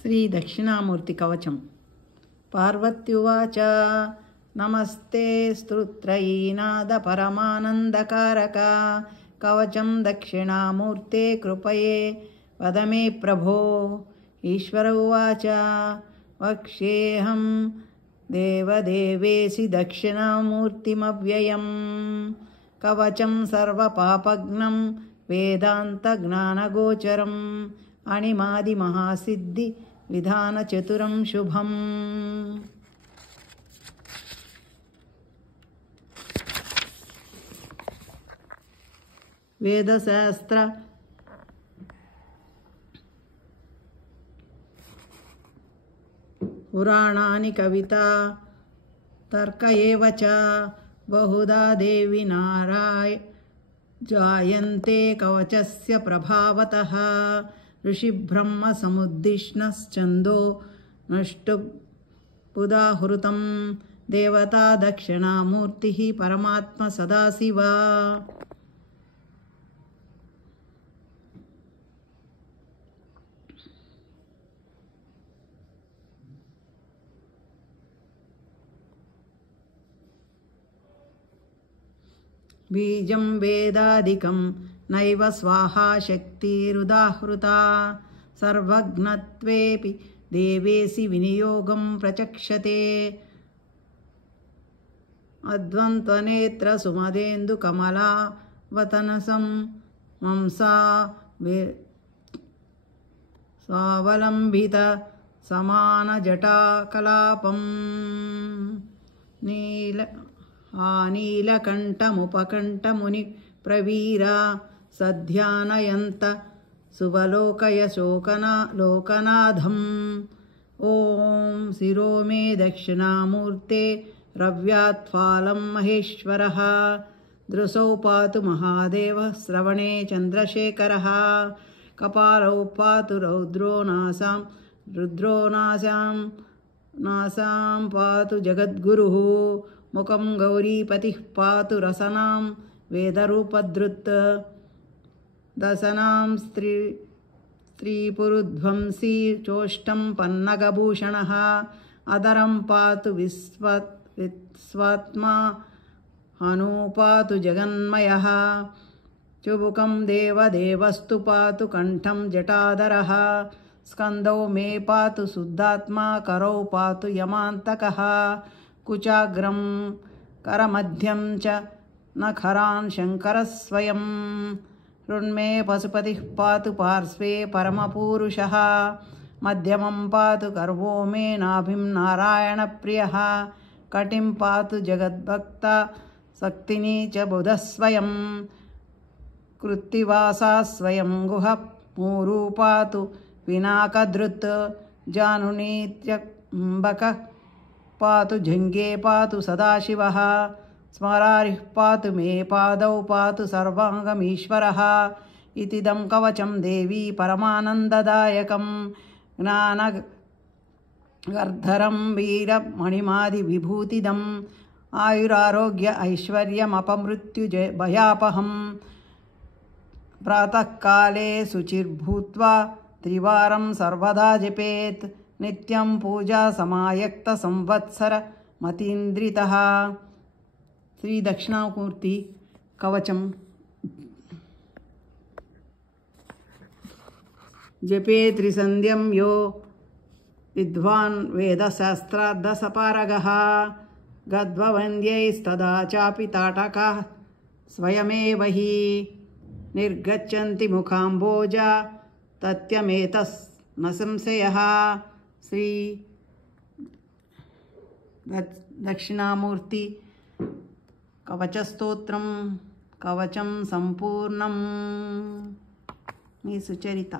శ్రీ దక్షిణామూర్తి కవచం. పార్వత్యువాచ నమస్తే స్తోత్రయీనాద పరమానందకారక కవచం దక్షిణామూర్తే కృపయే వద మే ప్రభో. ఈశ్వర ఉవాచ వక్ష్యేహం దేవదేవేసి దక్షిణామూర్తిమవ్యయం కవచం సర్వపాపఘ్నం వేదాంతజ్ఞానగోచరం అణిమాది మహాసిద్ధి విధాన చతురం శుభం. వేదశాస్త్ర పురాణాని కవిత తర్క ఏవ చ బహుదా దేవి నారాయ జాయంతే కవచస్య ప్రభావతః. ఋషిబ్రహ్మ సముద్దిష్ణశ్చందో నష్టుపుదాహృతం దేవతా దక్షిణామూర్తి పరమాత్మ సదాశివ. బీజం వేదాదికం నైవ స్వాహా శక్తిరుదాహృతా సర్వజ్ఞత్వేపి దేవేసి వినియోగం ప్రచక్షతే. అద్వంత్వనేత్ర సుమదేందు కమలావతనసం మంసా స్వావలంబిత సమాన జటాకలాపం నీలకంఠముపకంఠముని ప్రవీర సధ్యానయంత శుభలోకయ లోకనాథం. ఓం శిరో మే దక్షిణామూర్తే రవ్యాత్ఫాలం మహేశ్వరః. దృశౌ పాతు మహాదేవ శ్రవణే చంద్రశేఖరః. కపాలౌ పాతు రుద్రో నాసాం పాతు జగద్గురుః. ముఖం గౌరీపతిః పాతు రసనాం వేదరూపధృత్. దశనాం స్త్రీపురుధ్వంసీ చోష్టం పన్నగభూషణః. అదరం పాతు విశ్వాత్మా హనూ పాతు జగన్మయః. చుబుకం దేవదేవస్తు పాతు కంఠం జటాధరః. స్కందౌ మే పాతు శుద్ధాత్మా కరౌ పాతు యమాంతకః. కుచాగ్రం కరమధ్యం చ నఖరాన్ శంకరः స్వయం. హృన్మే పశుపతిః పాతు పార్శ్వే పరమపూరుషः. మధ్యమం పాతు కర్వో మే నాభిం నారాయణప్రియः. కటిం పాతు జగద్భక్త శక్తిని చ బుధः స్వయం. కృత్తివాసా స్వయం గుహ మూరూ పాతు పినాకధృత్. జానునీత్యంబకః పాతు జంఘే పాతు సదాశివః. స్మరారిః పాతు మే పాదౌ పాతు సర్వాంగమీశ్వరः. ఇతిదం కవచం దేవీ పరమానందదాయకం జ్ఞానగర్ధరం వీరమణిమాది విభూతిదం. ఆయురారోగ్య ఐశ్వర్యమపమృత్యుభయాపహం. ప్రాతఃకాలే శుచిర్భూత్వా త్రివారం సర్వదా జపేత్. నిత్యం పూజా సమాయక్త సంవత్సర మతీంద్రితః. శ్రీ దక్షిణామూర్తి కవచం. జపే త్రిసంధ్యం యో విద్వాన్ వేదశాస్త్రార్థసపారగః. గద్వవంద్యైస్తదా చాపి తాటకాః స్వయమేవ హి. నిర్గచ్చంతి ముఖాంబోజా తత్యమేతస్ న సంశయః. శ్రీ దక్షిణామూర్తి కవచస్తోత్రం. కవచం సంపూర్ణం. మీ సుచరిత.